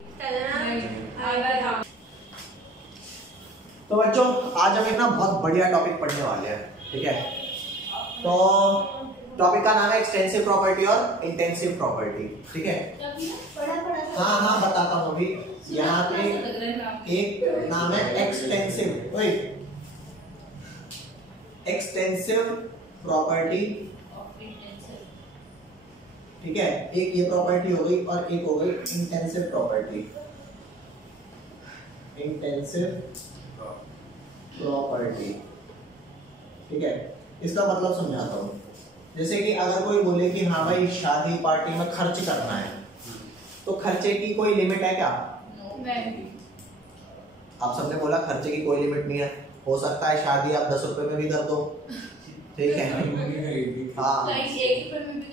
तो बच्चों आज हम एक ना बहुत बढ़िया टॉपिक पढ़ने वाले हैं, ठीक है। तो टॉपिक का नाम है एक्सटेंसिव प्रॉपर्टी और इंटेंसिव प्रॉपर्टी, ठीक है। हाँ हाँ बताता हूँ अभी। यहाँ पे एक नाम है एक्सटेंसिव, एक्सटेंसिव प्रॉपर्टी, ठीक है। एक ये प्रॉपर्टी हो गई और एक हो गई इंटेंसिव प्रॉपर्टी, इंटेंसिव प्रॉपर्टी, ठीक है। इसका मतलब समझाता हूँ। जैसे कि अगर कोई बोले कि हाँ भाई शादी पार्टी में खर्च करना है, तो खर्चे की कोई लिमिट है क्या? नहीं। आप सबने बोला खर्चे की कोई लिमिट नहीं है। हो सकता है शादी आप 10 रुपए में भी कर दो, ठीक है। हाँ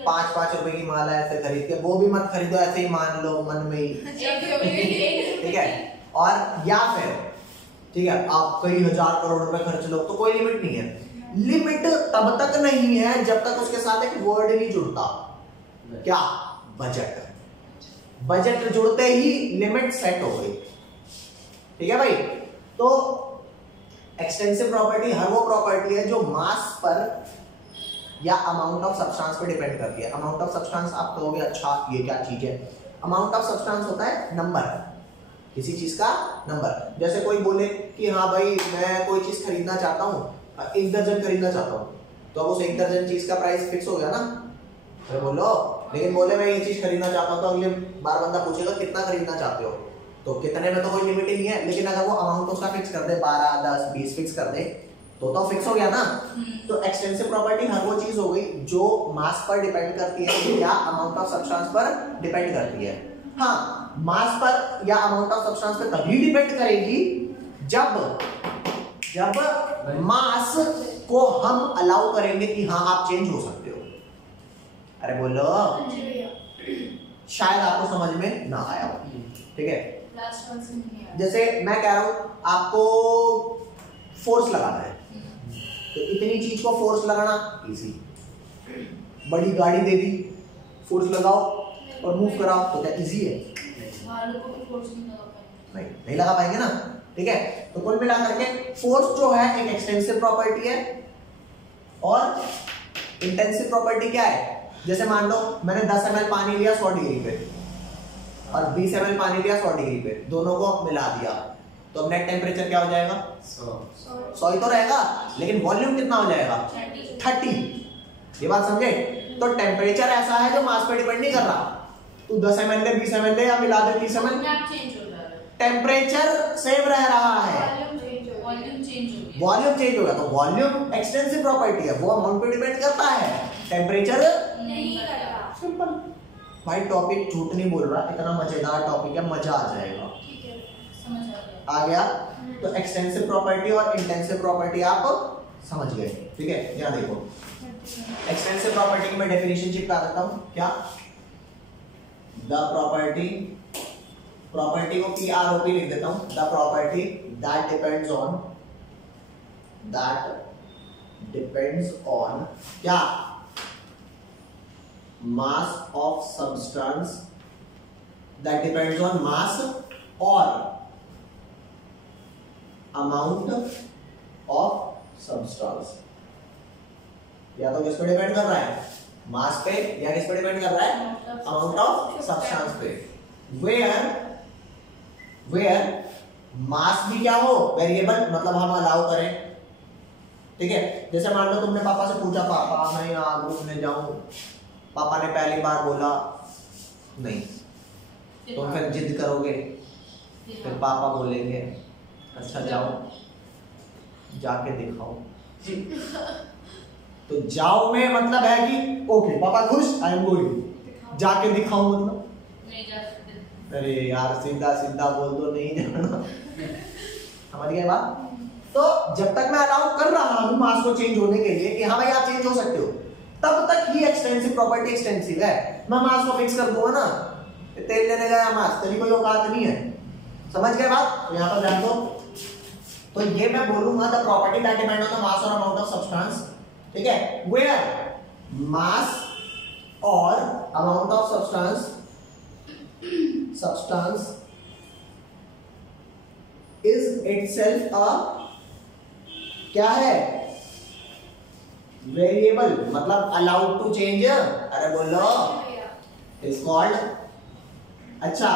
5-5 रुपए की माला ऐसे खरीद के, वो भी मत खरीदो, ऐसे ही मान लो मन में ही, ठीक है। और या फिर ठीक है आप कई हजार करोड़ रुपए खर्च लो, तो कोई लिमिट नहीं है। लिमिट तब तक नहीं है जब तक उसके साथ एक वर्ड नहीं जुड़ता। क्या? बजट। बजट जुड़ते ही लिमिट सेट हो गई, ठीक है भाई। तो एक्सटेंसिव प्रॉपर्टी हर वो प्रॉपर्टी है जो मास पर या अमाउंट ऑफ सब्सटेंस पे डिपेंड करती है। अमाउंट ऑफ सब्सटेंस आप कहोगे अच्छा ये क्या चीज है? अमाउंट ऑफ सब्सटेंस होता है नंबर, किसी चीज का नंबर। जैसे कोई बोले कि हाँ भाई मैं कोई चीज खरीदना चाहता हूँ, 1 दर्जन खरीदना चाहता हूँ, तो अब उस 1 दर्जन चीज का प्राइस फिक्स हो गया ना। अरे बोलो, लेकिन बोले मैं ये चीज खरीदना चाहता हूँ, तो अगले बार बंदा पूछेगा कितना खरीदना चाहते हो, तो कितने में तो कोई लिमिट ही नहीं है। लेकिन अगर वो अमाउंट उसका फिक्स कर दे, 12, 10, 20 फिक्स कर दे, तो फिक्स हो गया ना। तो एक्सटेंसिव प्रॉपर्टी हर वो चीज हो गई जो मास पर डिपेंड करती है या अमाउंट ऑफ सब्सटेंस पर डिपेंड करती है। हाँ मास पर या अमाउंट ऑफ सब्सटेंस पर तभी डिपेंड करेगी जब मास को हम अलाउ करेंगे कि हाँ आप चेंज हो सकते हो। अरे बोलो, शायद आपको समझ में ना आया हो, ठीक है। जैसे मैं कह रहा हूं आपको फोर्स लगाना है, तो इतनी चीज को फोर्स लगाना इजी। बड़ी गाड़ी दे दी, फोर्स लगाओ और मूव कराओ, तो क्या इजी है? नहीं लगा पाएंगे ना, ठीक है। तो कुल मिला करके फोर्स जो है एक एक्सटेंसिव प्रॉपर्टी है और इंटेंसिव प्रॉपर्टी क्या है? जैसे मान लो मैंने 10 ml पानी लिया 100 डिग्री पे और 20 ml पानी लिया 100 डिग्री पे, दोनों को मिला दिया, तो अब नेट टेम्परेचर क्या हो जाएगा? 100 ही तो रहेगा, लेकिन वॉल्यूम कितना हो जाएगा? 30। ये बात समझे? तो टेम्परेचर ऐसा है जो मास पे डिपेंड नहीं कर रहा। तू 10 ml दे, 20 ml दे या मिला दे 30 ml, टेम्परेचर सेम रह रहा है, वॉल्यूम चेंज होगा। तो वॉल्यूम एक्सटेंसिव प्रॉपर्टी है, वो अमाउंट पे डिपेंड करता है, टेम्परेचर नहीं करता। सिंपल भाई, टॉपिक झूठ नहीं बोल रहा, इतना मजेदार टॉपिक है, मजा आ जाएगा, आ गया। तो एक्सटेंसिव प्रॉपर्टी और इंटेंसिव प्रॉपर्टी आप समझ गए, ठीक है। यहाँ देखो एक्सटेंसिव प्रॉपर्टी की मैं डेफिनेशन चिपका देता हूं। क्या? द प्रॉपर्टी, प्रॉपर्टी को PROP लिख देता हूं। The property that depends on क्या? Mass of substance, that depends on mass और अमाउंट ऑफ सब्सटेंस। या तो किस पे डिपेंड कर रहा है? मास पे, या किस पे डिपेंड कर रहा है? अमाउंट ऑफ सब्सटेंस पे। वेयर मास भी क्या हो? वेरिएबल, मतलब हम अलाउ करें, ठीक है। जैसे मान लो तुमने पापा से पूछा, पापा मैं यहाँ घूमने जाऊं, पापा ने पहली बार बोला नहीं, तुम फिर जिद करोगे, फिर पापा बोलेंगे अच्छा जाओ, जाके दिखाओ। तो जाओ में मतलब है कि ओके पापा खुश, आई एम गोइंग, जाके दिखाओ मतलब नहीं जा सकते। अरे यार सीधा सीधा बोल दो नहीं जाना, समझ गए बात? तो जब तक मैं अलाउ कर रहा हूं मास को चेंज होने के लिए कि हाँ भाई आप चेंज हो सकते हो, तब तक ही एक्सटेंसिव प्रॉपर्टी एक्सटेंसिव है। मैं मास को फिक्स कर दूंगा ना, तेल लेने गया मास, तेरी कोई औकात नहीं है, समझ गए बात? तो यहाँ पर ध्यान दो। तो ये मैं बोलूंगा the property that depend on the mass और अमाउंट ऑफ सब्सटेंस, ठीक है, वेयर मास और amount of substance is itself a क्या है, वेरिएबल, मतलब अलाउड टू चेंज, अरे बोलो, इज कॉल्ड। अच्छा,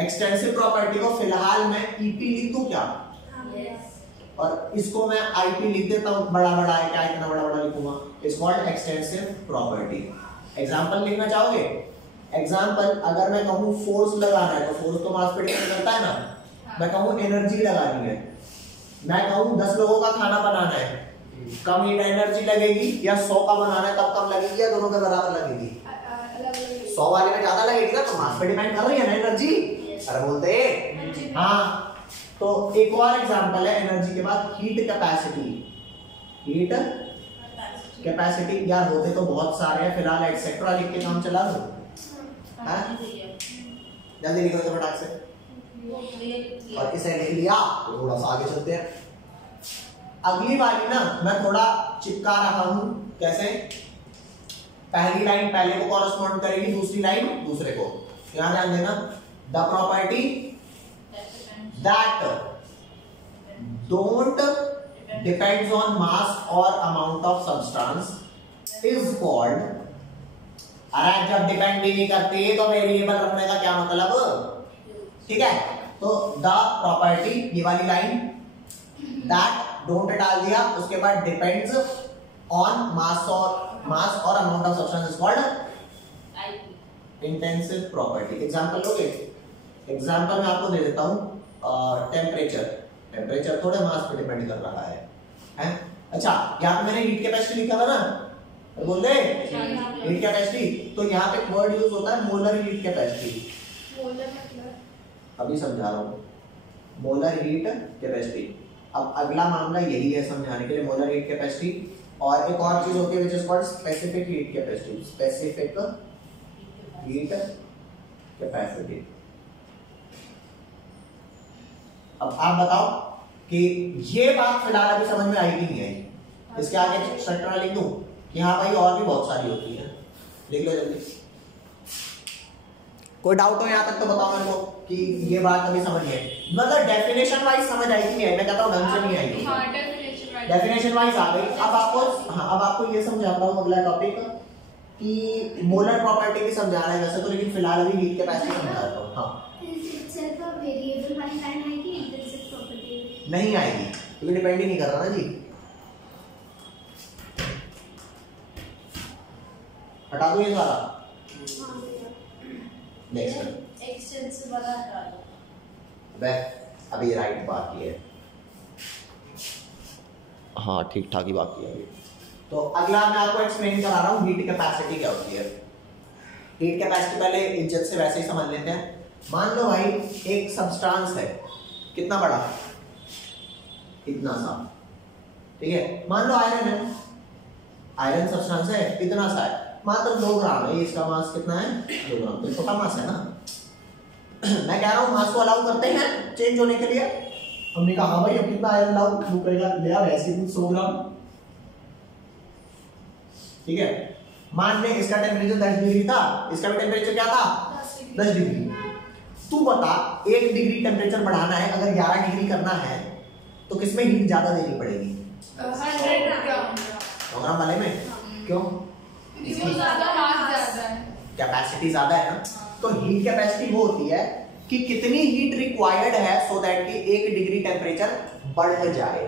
एक्सटेंसिव प्रॉपर्टी को फिलहाल मैं ईपी लिख दूं क्या? और इसको मैं आईपी लिख देता हूं, बड़ा बड़ा है क्या, इतना बड़ा बड़ा लिखूंगा, is called extensive property. Example लिखना चाहोगे? एग्जांपल, अगर मैं कहूं फोर्स लगाना है, तो फोर्स तो मास पे डिपेंड करता है ना। मैं कहूं एनर्जी लगानी है, मैं कहूं 10 लोगों का खाना बनाना है, कम हीट एनर्जी लगेगी, या 100 का बनाना है तब कम लगेगी, या दोनों के बराबर लगेगी? 100 वाले में ज्यादा लगेगी ना, तो मास पे डिपेंड कर रही है ना एनर्जी। अरे बोलते हाँ। तो एक और एग्जांपल है एनर्जी के बाद, हीट कैपेसिटी। हीट कैपेसिटी यार होते तो बहुत सारे हैं, फिलहाल एक्सेट्रा लिख के काम चला दो। जल्दी लिखो तो फटाक से, और इसे लिख लिया तो थोड़ा सा आगे चलते हैं। अगली वाली ना मैं थोड़ा चिपका रहा हूं, कैसे? पहली लाइन पहले को कॉरेस्पॉन्ड करेगी, दूसरी लाइन दूसरे को। यहां ध्यान देना, the property that don't depends on mass और amount of substance is called. अरे जब डिपेंड ही नहीं करती तो वेरिएबल रखने का क्या मतलब? ठीक है, तो द प्रॉपर्टी, ये वाली लाइन, दैट डोंट डाल दिया, उसके बाद डिपेंड्स ऑन मास और amount of substance is called intensive property. Example लोगे? एग्जांपल मैं आपको दे देता हूं, टेम्परेचर थोड़ा मास पे डिपेंड कर रहा है? अच्छा, यहाँ पे मैंने हीट कैपेसिटी लिखा था ना, बोल दे हीट कैपेसिटी, तो यहाँ पे वर्ड यूज होता है मोलर हीट कैपेसिटी। मोलर मतलब अभी समझा रहा हूँ, मोलर हीट कैपेसिटी। अब अगला मामला यही है समझाने के लिए, मोलर हीट कैपेसिटी। और एक और चीज होती है which is called specific heat capacity. Specific heat capacity. अब आप बताओ कि ये बात फिलहाल अभी समझ में आई कि नहीं आई? इसके आगे स्ट्रक्चर लिख दूं कि हाँ भाई और भी बहुत सारी होती है, लिख लो जल्दी। कोई डाउट हो यहाँ तक तो बताओ मेरे को कि ये बात अभी समझ में, मतलब डेफिनेशन वाइज समझ आई कि नहीं आई? मैं कहता हूँ ढंग से नहीं आई, डेफिनेशन वाइज आ गई। अब आपको ये समझाता हूँ अगला टॉपिक कि मोलर प्रॉपर्टी भी समझाना है वैसे तो, लेकिन फिलहाल अभी हीट कैपेसिटी समझाता हूँ। हाँ, वेरिएबल वाली लाइन आएगी इंटेंसिव प्रॉपर्टी? नहीं आएगी, क्योंकि डिपेंड ही नहीं कर रहा ना जी। हटा दो ये सारा, नेक्स्ट एक्सटेंसिव वाला हटा दो। बे अभी राइट बाकी है, हाँ ठीक ठाक ही बाकी है। तो अगला मैं आपको एक्सप्लेन करा रहा हूँ हीट कैपेसिटी क्या होती है। हीट कैपेसिटी पहले इज्जत से वैसे ही समझ लेते हैं। मान लो भाई एक सब्सटेंस है, कितना बड़ा, इतना सा, ठीक है। मान लो आयरन है, आयरन सब्सटेंस है, इतना सा है, मात्र 2 ग्राम है, इसका मास कितना है? 2 ग्राम। तो छोटा मास है ना। मैं कह रहा हूँ मास को अलाउ करते हैं चेंज होने के लिए। हमने कहा हाँ भाई अब कितना आयरन लाओ, वो कहेगा लिया वैसे ही 100 ग्राम, ठीक है। मान ले इसका टेम्परेचर 10 डिग्री था, इसका भी टेम्परेचर क्या था? 10 डिग्री। तू बता 1 डिग्री टेम्परेचर बढ़ाना है, अगर 11 डिग्री करना है तो किसमें हीट ज्यादा देनी पड़ेगी? 100 ग्राम वाले में। क्यों? इसकी ज्यादा मास ज्यादा है, कैपेसिटी ज्यादा है ना। तो हीट कैपेसिटी वो होती है कि कितनी हीट रिक्वायर्ड है सो दैट कि 1 डिग्री टेम्परेचर बढ़ जाए।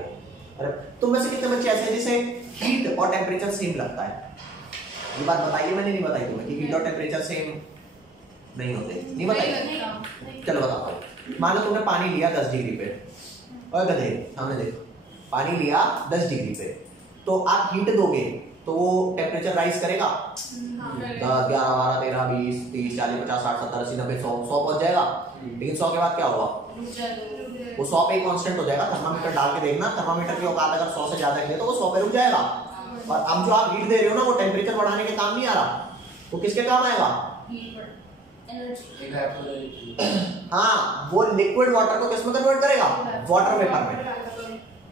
तुम में से कितने बच्चे ऐसे जिसे हीट और टेम्परेचर सेम लगता है? ये बात बताइए, मैंने नहीं बताई तुम्हें कि हीट और टेम्परेचर सेम नहीं होते, नहीं बताइए। चलो बताओ। मान लो तुमने पानी लिया 10 डिग्री पे, और गधे सामने देखो, पानी लिया 10 डिग्री पे, तो आप हीट दोगे तो वो टेम्परेचर राइज करेगा। 10, 11, 12, 13, 20, 30, 40, 50, 60, 70, 80, 90, 100 पहुंच जाएगा। लेकिन 100 के बाद क्या होगा? वो 100 पे ही कांस्टेंट हो जाएगा। थर्मामीटर डाल के देखना, थर्मामीटर की औकात अगर 100 से ज्यादा की है तो वो 100 पे रुक जाएगा। और अब जो आप हीट दे रहे हो ना वो टेम्परेचर बढ़ाने के काम नहीं आ रहा, वो किसके काम आएगा? हाँ, वो लिक्विड वाटर को किसमें कन्वर्ट करेगा? वाटर वेपर में।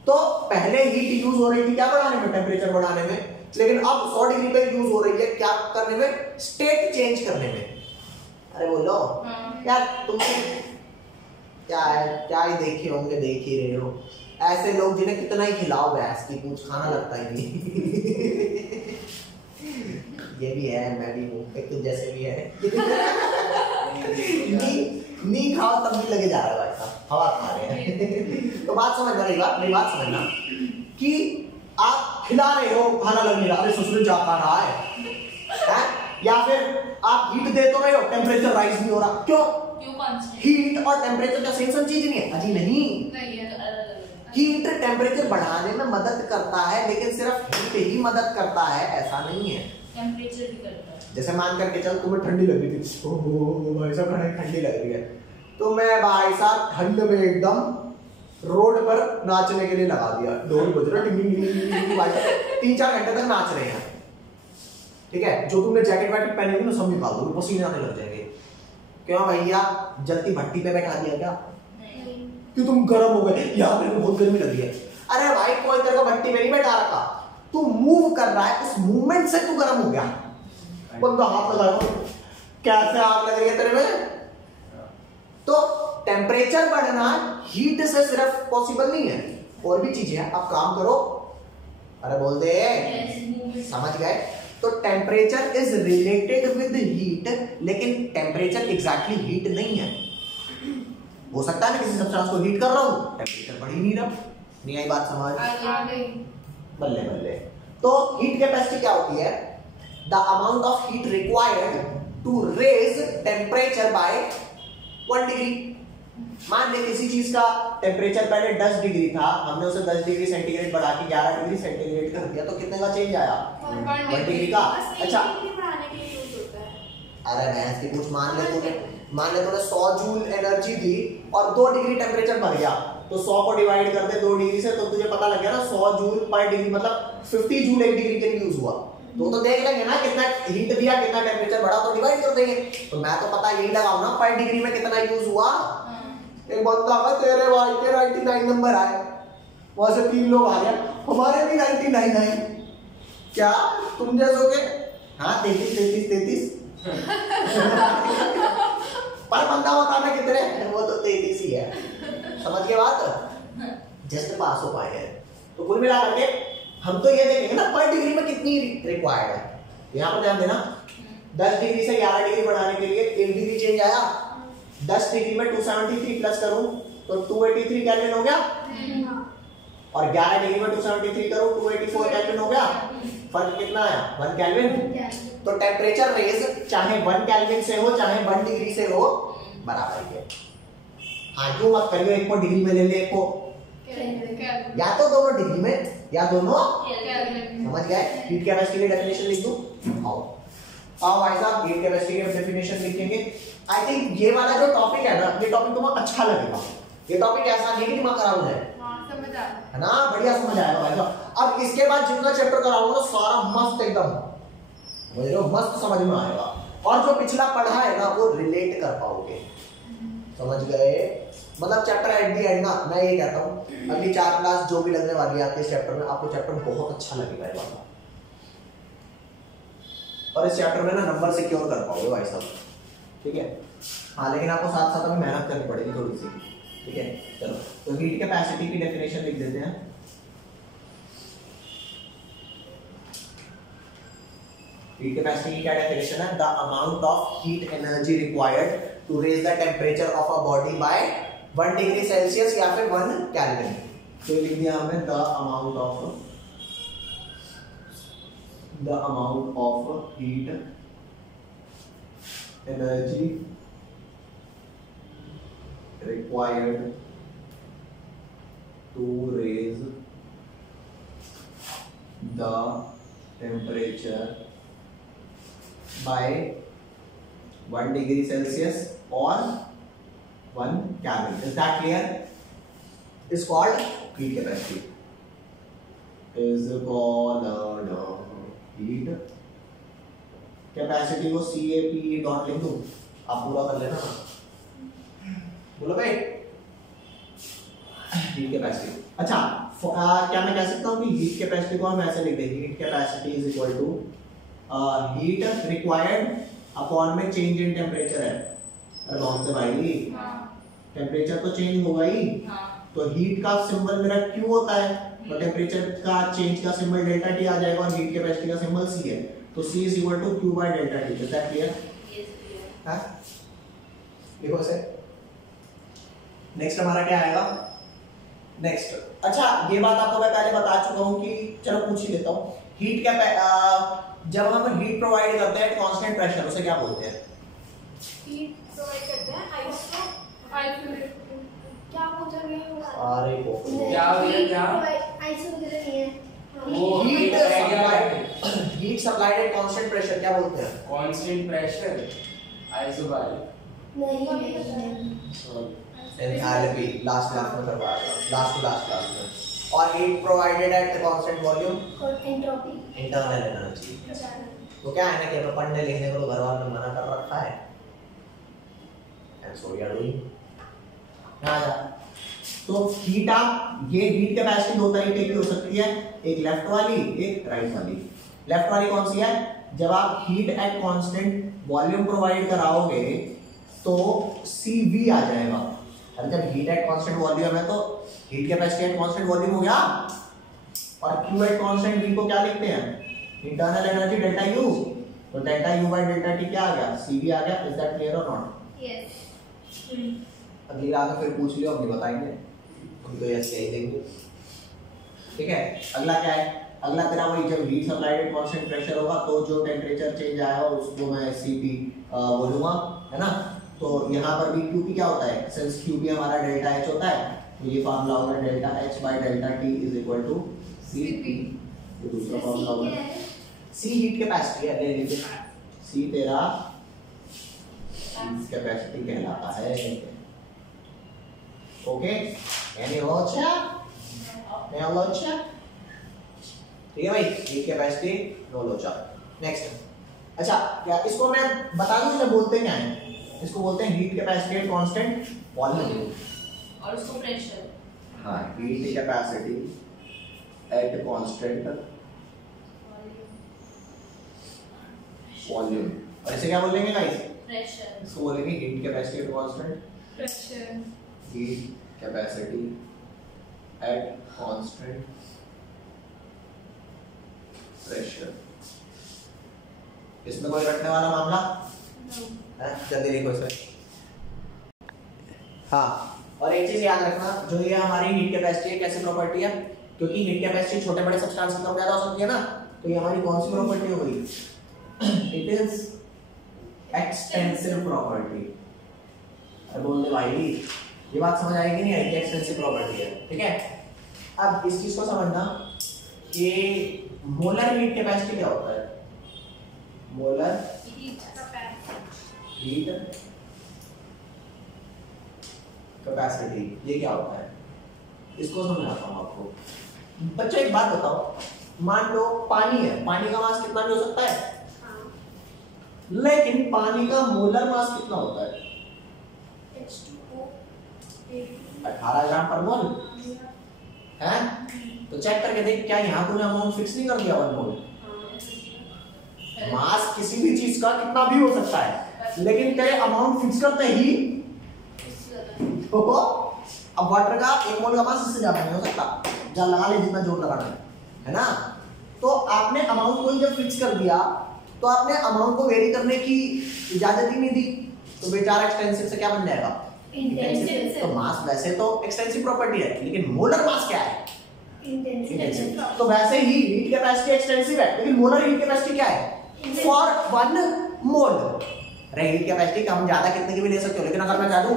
तो पहले हीट यूज हो रही थी क्या बढ़ाने में? टेम्परेचर बढ़ाने में। लेकिन अब 100 डिग्री पे यूज हो रही है क्या करने में? स्टेट चेंज करने में। अरे बोलो यार, तुमने क्या है, क्या ही देखे होंगे, देख ही रहे हो ऐसे लोग जिन्हें कितना ही खिलाओ भैंस की कुछ खाना लगता ही नहीं। ये भी है, मैं भी हूँ, एक तो जैसे भी है। नी खाओ तब भी लगे जा रहा है भाई साहब, हवा खा रहे हैं। तो बात समझना, मेरी बात समझना कि आप खिला रहे हो, खाना लग नहीं रहा, अरे ससुर जा खा रहा है, या फिर आप हीट दे तो रहे हो, टेम्परेचर राइज नहीं हो रहा, क्यों? हीट और टेम्परेचर क्या सेम चीज नहीं है? अजी नहीं है, हीट टेम्परेचर बढ़ाने में मदद करता है, लेकिन सिर्फ हीट ही मदद करता है ऐसा नहीं है, टेम्परेचर भी करता है। जैसे मान करके चल तुम्हें ठंडी लग रही थी, ओह भाई साहब ठंडी लग रही है, तो मैं भाई साहब ठंड में एकदम रोड पर नाचने के लिए लगा दिया, ढोल बज रहा है, भाई साहब 3-4 घंटे तक नाच रहे हैं, ठीक है? जो तुमने जैकेट वैकेट पहनी हुई ना सब निकाल दो, पसीने आने लग जाएंगे। क्यों भैया, जल्दी भट्टी पे बैठा दिया क्या? कि तुम गर्म हो गए, यहाँ मेरे को बहुत गर्मी लग रही है। अरे भाई कोई तेरे को भट्टी में नहीं बैठा रखा, तू मूव कर रहा है, उस मूवमेंट से तू गर्म हो गया। बंदा हाथ लगाया, कैसे आग लग रही है तेरे में? तो टेम्परेचर बढ़ना हीट से सिर्फ पॉसिबल नहीं है, और भी चीजें हैं, आप काम करो। अरे बोल दे, समझ गए? तो temperature is related with heat, लेकिन टेम्परेचर एग्जैक्टली हीट नहीं है। हो सकता है ना किसी सब्सटेंस को हीट कर रहा हूं, टेम्परेचर बढ़ ही नहीं रहा। नहीं आई बात समझ? बल्ले बल्ले। तो हीट कैपेसिटी क्या होती है? The amount of heat required to raise temperature by 1 degree. मान ले किसी चीज का टेम्परेचर पहले 10 डिग्री था, हमने उसे 10 डिग्री सेंटीग्रेड बढ़ा के 11 डिग्री सेंटीग्रेड कर दिया, तो कितने का चेंज आया? 1 डिग्री का। अच्छा, अरे भैंस की कुछ मान ले तूने 100 जूल एनर्जी दी और 2 डिग्री टेम्परेचर बढ़ गया, तो 100 को डिवाइड कर दे 2 डिग्री से, तो तुझे पता लग गया ना 100 जूल पर डिग्री मतलब 50 जूल 1 डिग्री के लिए यूज हुआ। तो देख लेंगे ना कितना हीट दिया, कितना टेम्परेचर बढ़ा, तो डिवाइड कर देंगे। तो मैं तो पता यही लगाऊं ना पर डिग्री में कितना यूज हुआ। एक बंदा का तेरे भाई के 99 नंबर आए, वहां से 3 लोग आ गए, हमारे भी 99 आए। क्या तुम जैसो के? हाँ 33 पर बंदा बताना कितने, वो तो 33 ही है। समझ के बात? जस्ट पास हो पाए हैं। तो कुल मिला करके हम तो ये देखेंगे ना पर डिग्री में कितनी रिक्वायर्ड है। यहाँ पर ध्यान देना, 10 डिग्री से 11 डिग्री बढ़ाने के लिए 1 डिग्री चेंज आया। 10 डिग्री में 273 प्लस करूं तो 283 केल्विन हो गया, और 11 डिग्री में 273 करूं 284 केल्विन हो गया। फर्क कितना आया? 1 केल्विन। तो टेम्परेचर रेज चाहे 1 केल्विन से हो चाहे 1 डिग्री से हो, बराबर ही है। हाँ क्यों मत करियो, एक को डिग्री में ले ले, एक को या तो दोनों डिग्री में या दोनों। समझ गए? हीट कैपेसिटी की डेफिनेशन लिख दूं? आओ भाई साहब, हीट कैपेसिटी की डेफिनेशन लिखेंगे। आई थिंक ये वाला जो टॉपिक है ना, ये टॉपिक तुम्हें अच्छा लगेगा। ये टॉपिक ऐसा नहीं कि दिमाग खराब हो जाए, है ना? बढ़िया समझ आएगा भाई साहब। अब इसके बाद जितना चैप्टर कराऊंगा सारा मस्त एकदम, समझ रहे हो, मस्त समझ में आएगा। और जो पिछला पढ़ा है ना वो रिलेट कर पाओगे। समझ गए? मतलब चैप्टर एट दी एंड ना, मैं ये कहता हूँ अगली 4 क्लास जो भी लगने वाली है आपके इस चैप्टर में, आपको चैप्टर बहुत अच्छा लगेगा ये वाला। और इस चैप्टर में ना नंबर सिक्योर कर पाओगे भाई साहब, ठीक है? हाँ लेकिन आपको साथ साथ में मेहनत करनी पड़ेगी थोड़ी सी, ठीक है? चलो, तो हीट कैपेसिटी की डेफिनेशन लिख देते हैं। हीट कैपेसिटी की क्या डेफिनेशन है? The amount of heat energy required to raise the temperature of a body by 1 degree Celsius या फिर 1 केल्विन। तो लिख दिया हमने the amount of heat energy required to raise the temperature by 1 degree Celsius or 1 Kelvin. Is that clear? Is called heat capacity. Is called heat capacity को CAPE dot लिख दूं, आप पूरा कर लेना। बोलो भाई, हीट कैपेसिटी। अच्छा क्या मैं कह सकता हूँ कि हीट कैपेसिटी को हम ऐसे लिख देंगे, heat capacity is equal to heat required upon में चेंज इन टेम्परेचर है। अरे कौन से भाई, टेम्परेचर तो चेंज होगा ही। तो हीट का सिंबल मेरा Q होता है, तो टेम्परेचर का चेंज का सिंबल डेल्टा T आ जाएगा और हीट कैपेसिटी का सिंबल C है, तो C is equal to Q by delta T। Is that clear? हाँ, देखो इसे। नेक्स्ट हमारा क्या आएगा? नेक्स्ट, अच्छा ये बात आपको मैं पहले बता चुका हूँ कि चलो पूछ ही लेता हूँ। हीट जब हम हीट प्रोवाइड करते हैं कांस्टेंट प्रेशर, उसे क्या बोलते हैं? हीट प्रोवाइड करते हैं आइसो क्या पूछा गया है? अरे क्या आइसो वगैरह नहीं है। वो heat supplied at constant pressure क्या बोलते हैं? कांस्टेंट प्रेशर आइसोबारिक नहीं एंथैल्पी लास्ट क्लास में करवाया था, लास्ट क्लास में। और heat provided at constant volume entropy internal energy. तो क्या है ना कि हमें पढ़ने लिखने को तो घर वालों ने मना कर रखा है, and so we are doing. तो हीट आप ये हीट कैपेसिटी दो तरीके की हो सकती है, एक लेफ्ट वाली एक राइट वाली। लेफ्ट वाली कौन सी है? जब आप heat at constant volume provide कराओगे तो CV आ जाएगा। और जब हीट एट कांस्टेंट वॉल्यूम है तो heat capacity at constant volume हो गया, और Q एट कांस्टेंट V को क्या लिखते हैं? Internal energy delta U। तो delta U bye delta T क्या आ गया? CV आ गया। इज दैट क्लियर और नॉट? यस। अगली रात में फिर पूछ लियो, हम नहीं बताएंगे, हम तो यस यही देंगे। ठीक है, अगला क्या है? अगला तेरा वही जब heat supplied at constant pressure होगा तो जो टेम्परेचर चेंज आएगा उसको मैं Cp बोलूंगा, है ना। तो यहाँ पर भी Qp क्या होता है? सिंस Qp हमारा डेल्टा H होता है तो ये फार्मूला होगा delta H by delta T is equal to Cp। तो दूसरा फार्मूला होगा C हीट कैपेसिटी है, ले लीजिए। C तेरा हीट कैपेसिटी कहलाता है। ओके, एनी लोचा? नहीं लोचा? ठीक है भाई, हीट कैपेसिटी नो लोचा। नेक्स्ट, अच्छा क्या इसको मैं बता दूं इसे बोलते क्या है? इसको बोलते हैं heat capacity at constant volume और उसको प्रेशर। हाँ, heat capacity at constant volume. और इसे क्या बोलेंगे गाइस? प्रेशर। इसको बोलेंगे heat capacity at constant pressure. Heat capacity at constant pressure. इसमें कोई रटने वाला मामला है? जल्दी लिखो इसे। हाँ, और एक चीज याद रखना, जो ये हमारी हीट कैपेसिटी है कैसी प्रॉपर्टी है? क्योंकि हीट कैपेसिटी छोटे बड़े सब्सटेंस की कम ज्यादा हो सकती है ना, तो ये हमारी कौन सी प्रॉपर्टी हो गई? It is extensive property. अरे बोल दे भाई, ये बात समझ आएगी नहीं आएगी? एक्सटेंसिव प्रॉपर्टी है, ठीक है। अब इस चीज को समझना कि मोलर हीट कैपेसिटी क्या होता है? मोलर हीट कैपेसिटी ये क्या होता है? इसको समझाता हूं आपको। बच्चों एक बात बताओ, मान लो पानी है, पानी का मास कितना भी हो सकता है, लेकिन पानी का मोलर मास कितना होता है? 18 ग्राम पर मोल है। तो चेक करके देख, क्या यहाँ तूने अमाउंट फिक्स नहीं कर दिया? 1 मोल मास किसी भी चीज का कितना भी हो सकता है, लेकिन तेरे अमाउंट फिक्स करते ही तो अब वाटर का 1 मोल का मास इससे ज्यादा नहीं हो सकता, जा लगा ले जितना जोर लगाना है ना। तो आपने अमाउंट को जब फिक्स कर दिया तो आपने अमाउंट को वेरी करने की इजाजत ही नहीं दी, तो बेचारा एक्सटेंसिव से क्या बन जाएगा? इंटेंसिव। तो मास वैसे तो एक्सटेंसिव प्रॉपर्टी है, लेकिन मोलर मास क्या है? इंटेंसिव। तो वैसे ही हीट कैपेसिटी एक्सटेंसिव है, लेकिन मोलर हीट कैपेसिटी क्या है? फॉर 1 मोल। अरे हीट कैपेसिटी का हम ज्यादा कितने की भी ले सकते हो, लेकिन अगर मैं कह दूं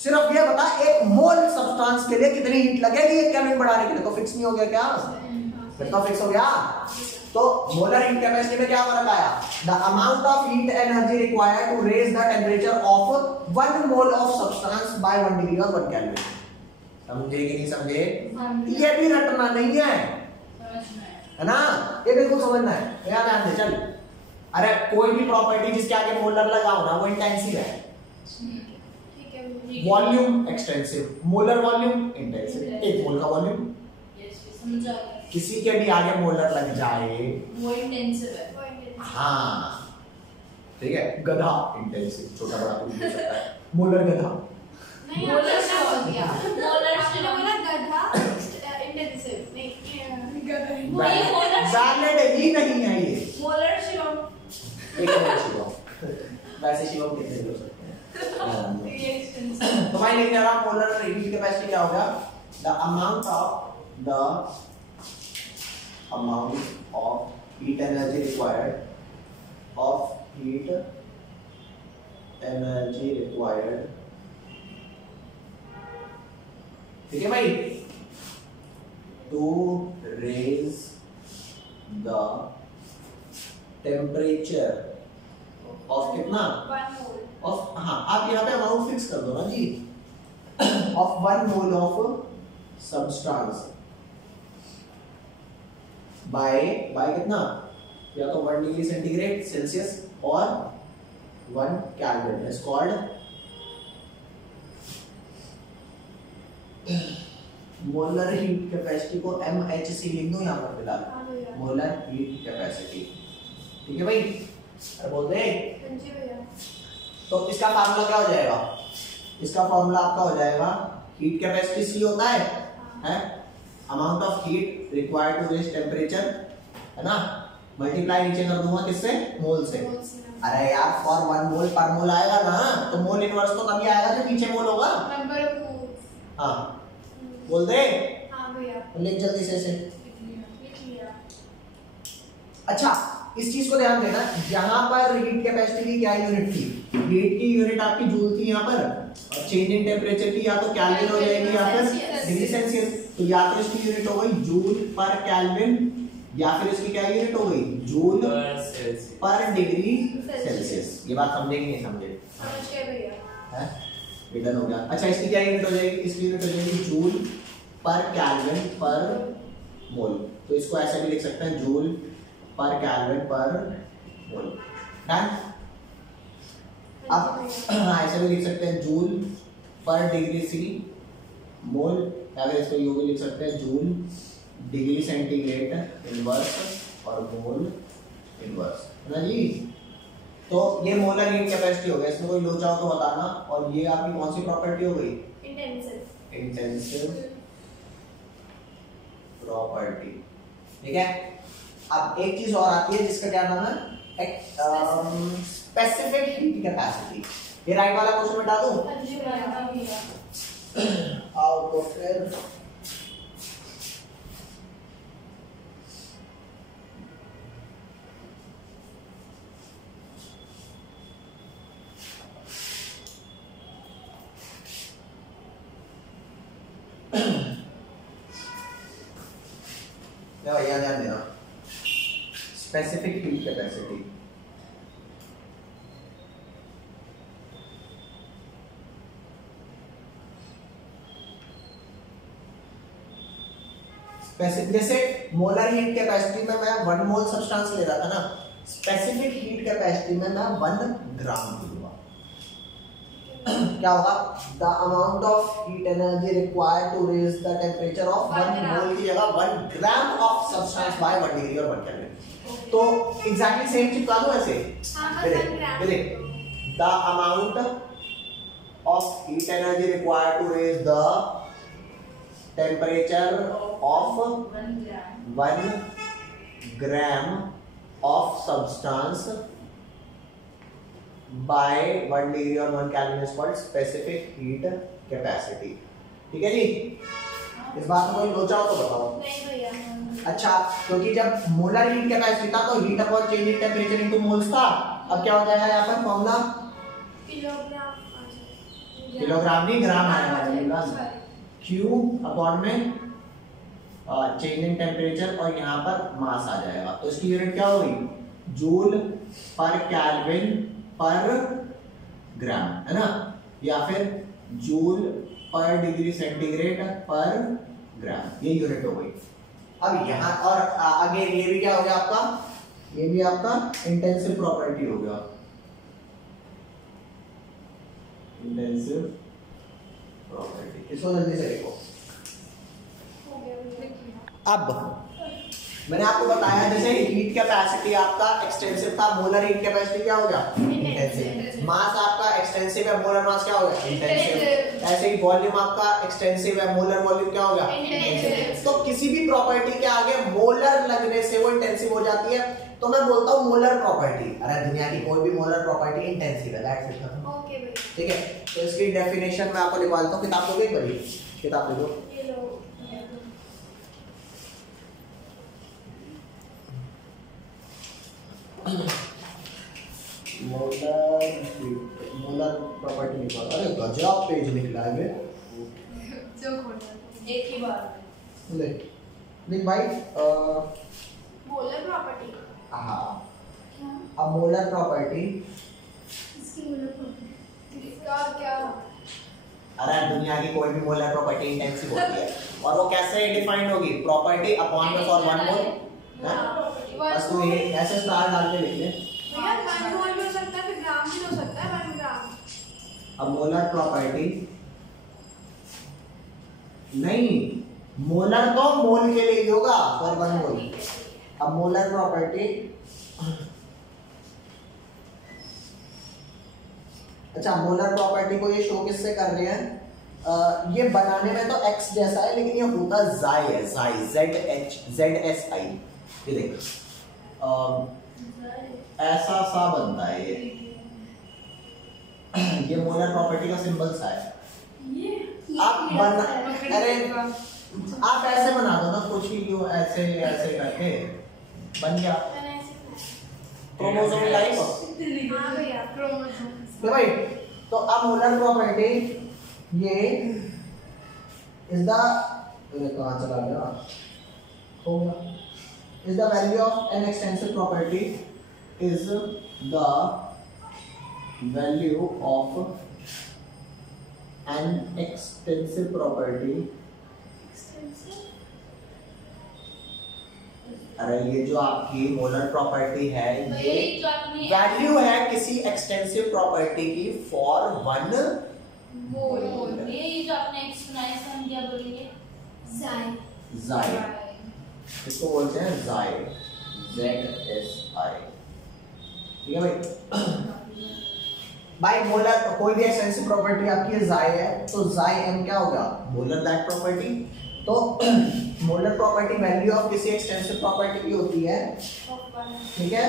सिर्फ ये बता 1 मोल सब्सटेंस के लिए कितनी हीट लगेगी 1 केल्विन बढ़ाने के लिए, तो फिक्स नहीं हो गया क्या? फिर तो फिक्स हो गया। तो मोलर हीट कैपेसिटी में क्या फर्क आया? The amount of heat energy required to raise the temperature of 1 mole of substance by 1 degree और 1 केल्विन। समझे कि नहीं समझे? ये भी रटना नहीं है, है ना, ये बिल्कुल समझना है। याद ध्यान दे चल। अरे कोई भी प्रॉपर्टी जिसके आगे मोलर लगाओ ना वो इंटेंसिव है। Volume extensive, molar volume intensive. 1 मोल का वॉल्यूम समझा। किसी के भी आगे मोलर लग जाए वो इंटेंसिव है। हाँ ठीक है, गधा इंटेंसिव, छोटा बड़ा कुछ हो सकता है, मोलर गधा नहीं Molar आपने क्या बोल दिया Molar आपने strong. बोला गधा इंटेंसिव नहीं गधा वही molar वैलिड ही नहीं है ये। molar शिवम एक मिनट शिवम, वैसे शिवम कितने हो सकते हैं? reactions. तो भाई लिख रहा हूं मोलर हीट कैपेसिटी क्या होगा? The amount of heat energy required ठीक है भाई, to raise the temperature of कितना? 1 मोल ऑफ, हाँ आप यहाँ पे अमाउंट फिक्स कर दो ना जी, of 1 mole of substance by कितना? या तो 1 डिग्री सेंटीग्रेड सेल्सियस और 1 kelvin is called molar heat capacity को MHC लिख दो यहाँ पर फिलहाल, हां भैया मोलर हीट कैपेसिटी। ठीक है भाई, अरे बोल दे। जी भैया तो इसका फार्मूला क्या हो जाएगा? इसका फार्मूला आपका हो जाएगा हीट कैपेसिटी C होता है amount of heat required to reach temperature, है ना, मल्टीप्लाई नीचे कर दूंगा किससे? मोल से। अरे यार फॉर 1 मोल पर मोल आएगा ना, तो मोल इनवर्स तो तभी आएगा जब नीचे मोल होगा। नंबर ऑफ हाँ बोल दे, हां भैया तो लिख जल्दी से इसे। लिख लिया। अच्छा इस चीज को ध्यान देना, यहाँ पर हीट कैपेसिटी की क्या यूनिट थी? हीट की यूनिट आपकी जूल थी यहाँ पर, और चेंज इन टेम्परेचर की या तो केल्विन हो जाएगी या फिर डिग्री सेल्सियस। तो या तो इसकी यूनिट हो गई जूल पर केल्विन, या फिर इसकी क्या यूनिट हो गई? जूल पर डिग्री सेल्सियस। ये बात समझे कि नहीं समझे? समझ गए भैया। है रिटर्न हो गया। अच्छा इसकी क्या यूनिट हो जाएगी? इसकी यूनिट हो जाएगी जूल पर केल्विन पर मोल। तो इसको ऐसे भी लिख सकते हैं, जूल पर केल्विन पर मोल। डन। अब ऐसे भी लिख सकते हैं, जूल पर डिग्री सी मोल, या फिर इसको यूं भी लिख सकते हैं, जूल डिग्री सेंटीग्रेड इनवर्स और मोल इनवर्स, है ना जी। तो ये मोलर हीट कैपेसिटी हो गया, इसमें कोई लोचा हो तो बताना। और ये आपकी कौन सी प्रॉपर्टी हो गई? Intensive property. ठीक है, अब एक चीज और आती है जिसका क्या नाम है? Specific heat capacity. ये राइट वाला क्वेश्चन मिटा दूं? हां जी भैया। आओ तो फिर भैया ध्यान देना, स्पेसिफिक हीट कैपेसिटी। स्पेसिफिक, जैसे मोलर हीट कैपेसिटी में मैं 1 मोल सब्सटेंस ले रहा था ना, स्पेसिफिक हीट कैपेसिटी में मैं 1 ग्राम लूंगा। क्या होगा? The amount of heat energy required to raise the temperature of 1 mole की जगह 1 gram of substance by 1 degree और 1 केल्विन। तो एग्जैक्टली सेम चिपका दूं ऐसे। हां देख, the amount of heat energy required to raise the temperature of 1 gram of substance by 1 degree or 1 Kelvin is called specific heat capacity। ठीक है जी, इस बात में कोई लोचा हो तो बताओ। नहीं भैया। अच्छा, क्योंकि जब मोलर हीट कैपेसिटी था तो heat upon change in temperature into moles था। अब क्या हो जाएगा यहाँ पर फॉर्मूला? किलोग्राम नहीं, ग्राम आएगा। Q अपॉन में चेंज इन टेम्परेचर और यहाँ पर मास आ जाएगा। तो इसकी यूनिट क्या होगी? जूल पर केल्विन पर ग्राम, है ना, या फिर जूल पर डिग्री सेंटीग्रेड पर ग्राम, ये यूनिट हो गई। अब यहाँ और आगे ये भी क्या हो गया आपका? ये भी आपका इंटेंसिव प्रॉपर्टी हो गया। इंटेंसिव प्रॉपर्टी, इसको जल्दी से लिखो। अब मैंने आपको बताया जैसे हीट कैपेसिटी आपका एक्सटेंसिव था, मोलर हीट कैपेसिटी क्या हो गया? इंटेंसिव। मास आपका एक्सटेंसिव है, मोलर मास क्या हो गया? इंटेंसिव। ऐसे ही वॉल्यूम आपका एक्सटेंसिव है, मोलर वॉल्यूम क्या होगा Intensive। तो किसी भी प्रॉपर्टी के आगे मोलर लगने से वो इंटेंसिव हो जाती है, तो मैं बोलता हूँ मोलर प्रॉपर्टी। अरे दुनिया की कोई भी मोलर प्रॉपर्टी इंटेंसिव है, दैट्स इट। ओके भाई, ठीक है, तो इसकी डेफिनेशन मैं आपको लिखवा देता हूँ, किताब को भी पढ़िए, किताब लिखो। ये लो। मोलर प्रॉपर्टी लिखवा। अरे गजब पेज निकला है बे। जो खोलना एक ही बार देख देख भाई, मोलर प्रॉपर्टी हाँ क्या? अब मोलर प्रॉपर्टी, इसकी मोलर प्रॉपर्टी इसका क्या? अरे दुनिया की कोई भी मोलर प्रॉपर्टी इंटेंसिव होती है, और वो कैसे डिफाइंड होगी, प्रॉपर्टी अपॉन में फॉर वन मोल। बस तू ये ऐसे स्टार डाल के लिख ले। भैया 1 मोल भी हो सकता है, फिर ग्राम भी हो सकता है, 1 ग्राम। अब मोलर प्रॉपर्टी नहीं, मोलर तो मोल के लिए ही होगा, फॉर वन मोल। ठीक है। अब मोलर प्रॉपर्टी, अच्छा मोलर प्रॉपर्टी को ये शो किससे कर रहे हैं, ये बनाने में तो x जैसा है, लेकिन ये होता जाई है, जाई, ZSI। ये देख ऐसा सा बनता है ये मोलर प्रॉपर्टी का सिंबल सा है। आप बना, अरे आप ऐसे बना दो ना, कुछ ही क्यों ऐसे ऐसे करके बन गया मैंने ऐसे क्रोमोसोम टाइप। हाँ भैया, क्रोमोसोम। तो भाई, तो अब मोलर प्रॉपर्टी ये इज द, कहाँ चला गया, हो गया, is the value of an extensive property, is the value of an extensive property. अरे ये जो आपकी मोलर प्रॉपर्टी है, ये जो आपने वैल्यू है किसी एक्सटेंसिव प्रॉपर्टी की फॉर वन मोल, ये जो आपने एक्सप्लेनेशन क्या बोलेंगे? ज़ाई। जाई, इसको बोलते हैं जाई, ZSI। ठीक है भाई। भाई मोलर कोई भी एक्सटेंसिव प्रॉपर्टी आपकी जाई है, तो जाई m क्या होगा, मोलर दैट प्रॉपर्टी। तो मोलर प्रॉपर्टी वैल्यू ऑफ किसी एक्सटेंसिव प्रॉपर्टी की होती है, ठीक है,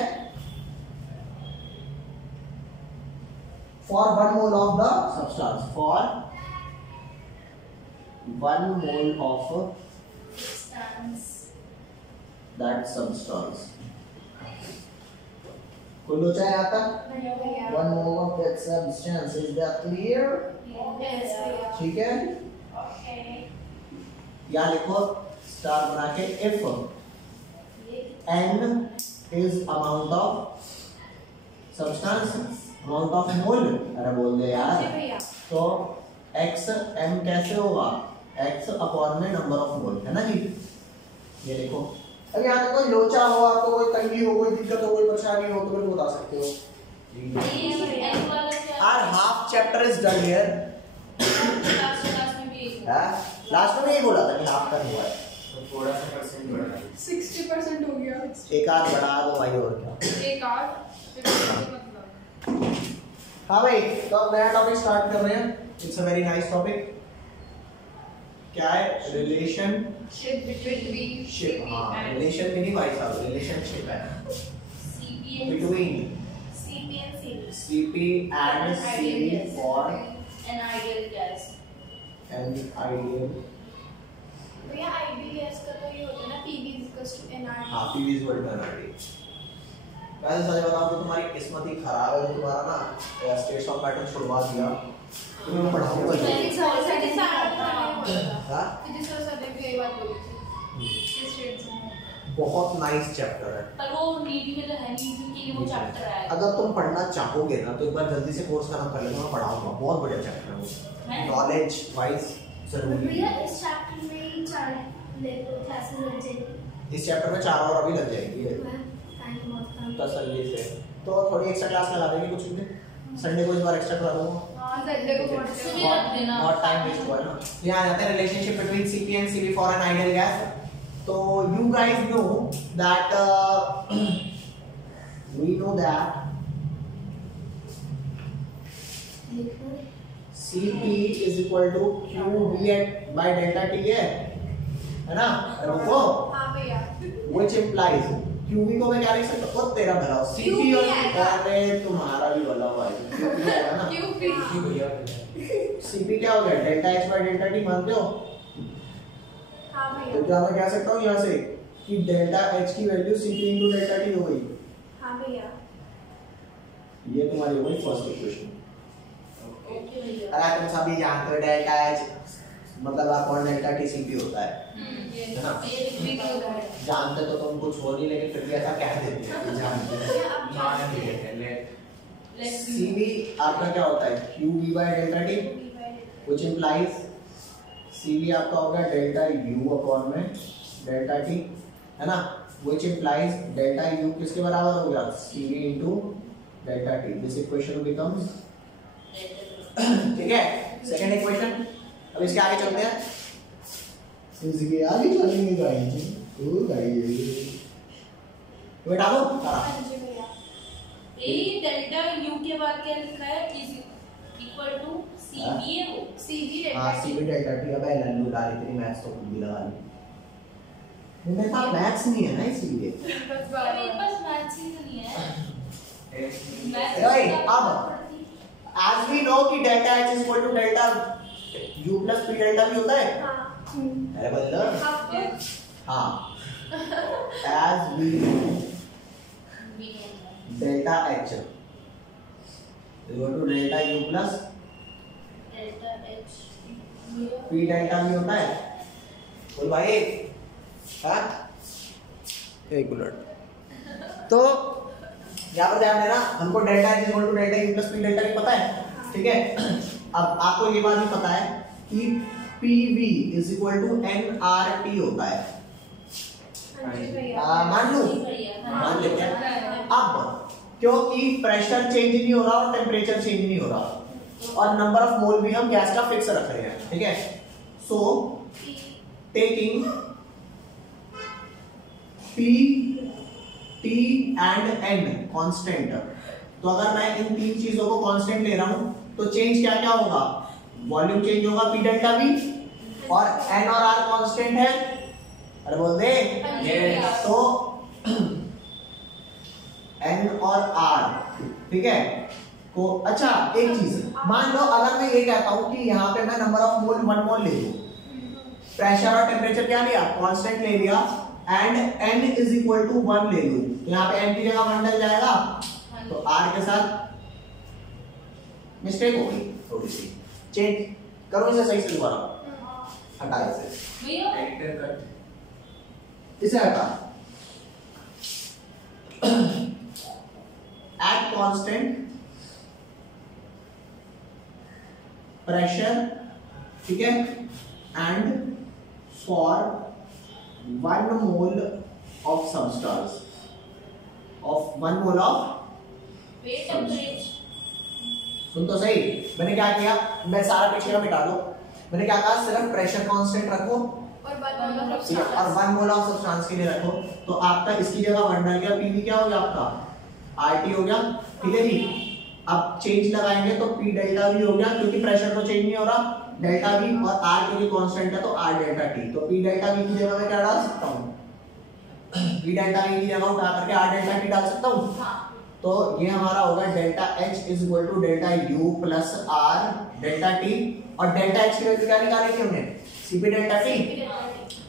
for one mole of the substance, for one mole of that substance. कोई लोचा है यहाँ तक? One mole of that substance, is that clear? ठीक है, यहाँ लिखो स्टार बना के, if n is amount of substance, amount of mole, अरे बोल दे यार, तो x m कैसे होगा, x अपॉन में नंबर ऑफ मोल, है ना जी। ये देखो, अब यहाँ पे कोई लोचा हो, आपको कोई तंगी हो, कोई दिक्कत हो, कोई परेशानी हो, तो मेरे को बता सकते हो। Our half chapter is done here। Last में यही बोला था कि हाफ कर हुआ है, तो थोड़ा सा परसेंट बढ़ा है। 60% हो गया। एक आध बढ़ा दो भाई, और क्या। एक आठ मतलब। हाँ भाई, तो अब नया टॉपिक स्टार्ट कर रहे हैं। It's a very nice topic. क्या है, रिलेशनशिप बिटवीन हाँ, रिलेशन भी नहीं भाई साहब, रिलेशनशिप है between CP and CV for an ideal gas। an ideal, भैया आइडियल गैस का तो ये होता है ना, PV = NR। हाँ PV is equal to NRT। वैसे सच बताऊं तो तुम्हारी किस्मत ही खराब है, जो तुम्हारा ना स्टेट्स ऑफ पैटर्न छुड़वा दिया, तुम्हें मैं पढ़ाऊंगा फिजिक्स वाले सर ने हाँ, फिजिक्स वाले सर ने भी यही बात बोली थी। किस स्टेट से? बहुत नाइस चैप्टर है। पर वो नीडी में तो है नहीं, क्योंकि वो चैप्टर है। अगर तुम पढ़ना चाहोगे ना, तो एक बार जल्दी से कोर्स खत्म कर लेना, मैं पढ़ाऊंगा, बहुत बढ़िया चैप्टर है वो, नॉलेज वाइज जरूरी भैया है। इस चैप्टर में ही 4 क्लासेस लग जाएगी। इस चैप्टर में 4 और अभी लग जाएगी, टाइम बहुत कम। तसल्ली से, तो थोड़ी एक्स्ट्रा क्लास लगा देंगे कुछ दिन, संडे को इस बार एक्स्ट्रा करा दूंगा। हां, संडे को पढ़ते सुबह रख देना। बहुत टाइम वेस्ट हुआ है ना। यहाँ आते हैं relationship between CP and CV for an ideal gas. तो you guys know that we know that Cp is equal to QV by delta T है ना? रुको, हाँ भैया which implies QV को मैं क्या लिख सकता हूँ? तेरा भला हो Cp QV और आएगा। अरे तुम्हारा भी भला हुआ है QV आएगा ना? QP क्यों भैया Cp क्या हो गया? Delta H by delta T मानते हो? हाँ तो भैया क्या मैं कह सकता हूँ यहाँ से कि डेल्टा H की value Cp into delta T हो गई। हाँ भैया ये तुम्हारी हो गई फर्स्ट इक्वेशन। ओके भैया। अरे तुम सभी जानते हो डेल्टा H मतलब अपॉन डेल्टा T Cp होता है ये ना? ये भी हो रहा है। जानते तो तुम कुछ हो नहीं लेकिन फिर भी ऐसा कह देते हो कि जानते हो। भैया अब मान जानते लिए हैं। पहले लेट्स Cv आपका क्या होता है? QV by delta T which implies Cv आपका होगा डेल्टा U अपॉन में डेल्टा T है ना? which implies डेल्टा U किसके बराबर हो गया? Cv into delta T. This equation becomes ठीक है? Second equation. अब इसके आगे चलते हैं। इसके आगे चलेंगे गाइस। ओ गाइस बेटा लो हाँ जी भैया ए डेल्टा यू के बाद क्या लिखा है इज इक्वल टू सीबी है वो सीजी हाँ डेल्टा Cv डेल्टा T। अबे लल्लू डाली तेरी मैथ्स तो खुद भी लगा ली। मेरे पास मैथ्स नहीं है ना इसलिए। बस मेरे बार पास मैथ्स ही नहीं है ओए, अब as we know कि delta H is equal to delta U plus P delta भी होता है। हाँ अरे बल्लर आपको हाँ as we know delta H is equal to delta U plus delta H P delta भी होता है। बोल भाई हाँ एक मिनट। तो यहाँ पर ध्यान देना हमको delta H is equal to delta U plus P delta भी पता है ठीक है। अब आपको ये बात भी पता है कि PV is equal to nRT होता है। हाँ जी भैया मान लूं मान लेते हैं। अब क्योंकि प्रेशर चेंज नहीं हो रहा और टेम्परेचर चेंज नहीं हो रहा और नंबर ऑफ मोल भी हम गैस का फिक्स रख रहे हैं ठीक है। So taking P T and N constant. तो अगर मैं इन तीन चीजों को कांस्टेंट ले रहा हूं तो चेंज क्या क्या होगा? वॉल्यूम चेंज होगा P डेल्टा V और N और R कांस्टेंट है। अरे बोल दे तो N और R ठीक है को। अच्छा एक चीज मान लो अगर मैं ये कहता हूं कि यहाँ पे मैं नंबर ऑफ मोल 1 मोल ले लूं, प्रेशर और टेम्परेचर क्या लिया? कांस्टेंट ले लिया and n is equal to 1 ले लूं तो यहाँ पे n की जगह 1 डल जाएगा तो R के साथ मिस्टेक हो गई थोड़ी सी। चेंज करो इसे सही से दोबारा हटा इसे भैया एडिटर कर इसे हटा। एट कांस्टेंट प्रेशर ठीक है and for 1 mole of substance of 1 mole of weight temperature सुन तो सही। मैंने क्या किया? मैं सारा पिछले का मिटा दो। मैंने क्या कहा? सिर्फ प्रेशर कांस्टेंट रखो और बाद ठीक है और 1 मोल ऑफ सब्सटेंस के लिए रखो तो आपका इसकी जगह 1 डल गया। पीवी क्या हो गया आपका? आरटी हो गया ठीक है जी। अब चेंज लगाएंगे तो पी डेल्टा भी हो गया क्योंकि प्रेशर तो चेंज नहीं हो रहा डेल्टा भी और आर क्योंकि कांस्टेंट है तो आर डेल्टा टी। तो पी डेल्टा वी की जगह मैं क्या डाल सकता हूँ? पी डेल्टा वी की जगह उठा करके आर डेल्टा टी डाल सकता हूँ। हां तो ये हमारा होगा delta H is equal to delta U plus R delta T और डेल्टा H की वैल्यू क्या निकाली थी हमने? Cp delta T।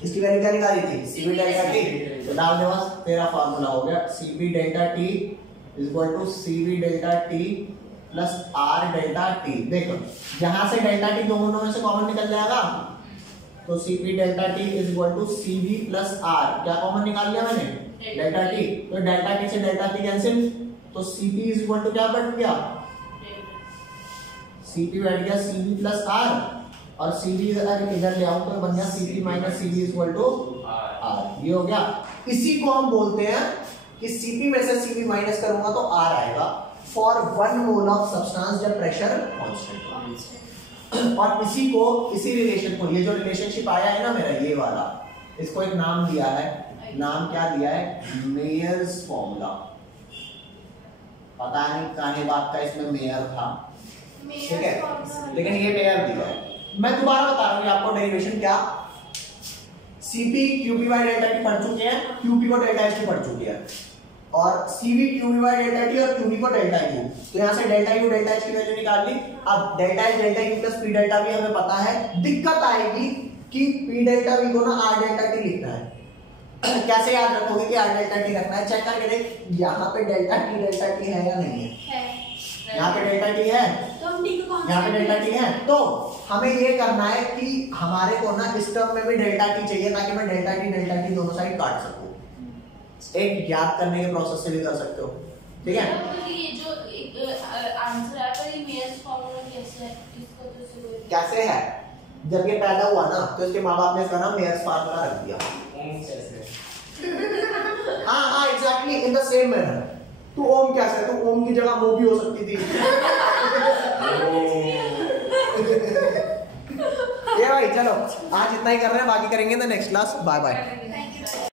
इसकी वैल्यू क्या निकाली थी? Cp delta T। तो डाल दे बस तेरा फार्मूला हो गया Cp delta T is equal to Cv delta T plus R delta T। देखो यहां से डेल्टा T दोनों में से कॉमन निकल जाएगा तो Cp delta T is equal to Cv plus R क्या कॉमन निकाल लिया मैंने? Delta T। तो डेल्टा T से डेल्टा T कैंसिल तो Cp इज इक्वल टू क्या बैठ गया? Cp बैठ गया Cv प्लस R और Cv अगर इधर ले आऊं तो बन गया Cp minus Cv is equal to R। ये हो गया। इसी को हम बोलते हैं कि Cp में से Cv माइनस करूंगा तो R आएगा फॉर 1 मोल ऑफ सब्सटेंस जब प्रेशर कांस्टेंट। और इसी को इसी रिलेशन को ये जो रिलेशनशिप आया है ना मेरा ये वाला इसको एक नाम दिया है। नाम क्या दिया है? Mayer's formula. पता नहीं काहे बात का इसमें मेयर था ठीक है, लेकिन ये मेयर दिया है। मैं दोबारा बता रहा हूँ आपको डेरिवेशन क्या, Cp Qp by delta T पढ़ चुके हैं, क्यूपी को डेल्टा एस टी पढ़ चुके हैं, और CV QB by delta T और क्यूबी को डेल्टा यू। तो यहाँ से डेल्टा यू डेल्टा एच की वैल्यू निकाल ली। अब delta H delta U plus P delta V हमें पता है। दिक्कत आएगी कि पी डेल्टा वी को ना आर डेल्टा टी लिखना है। कैसे याद रखोगे कि आर डेल्टा टी रखना है? चेक करके देख, यहाँ पे डेल्टा टी है या नहीं है? यहाँ पे डेल्टा टी है, तो हम डी को यहाँ पे डेल्टा टी है। तो हमें ये करना है कि हमारे को ना इस टर्म में भी डेल्टा टी चाहिए, ताकि मैं डेल्टा टी दोनों साइड काट सकूं। एक याद करने के प्रोसेस से भी कर सकते हो, ठीक है? ये जो आंसर है पर ये मेयर्स फॉर्मूला कैसे है, इसको तो से कैसे है? जब ये पैदा हुआ ना तो इसके माँ बाप ने इसका नाम मेयर्स फार्मूला रख दिया। हाँ exactly in the same manner. तू ओम कैसे, तू ओम की जगह मो भी हो सकती थी। ये भाई चलो आज इतना ही कर रहे हैं, बाकी करेंगे ना नेक्स्ट क्लास। Bye bye.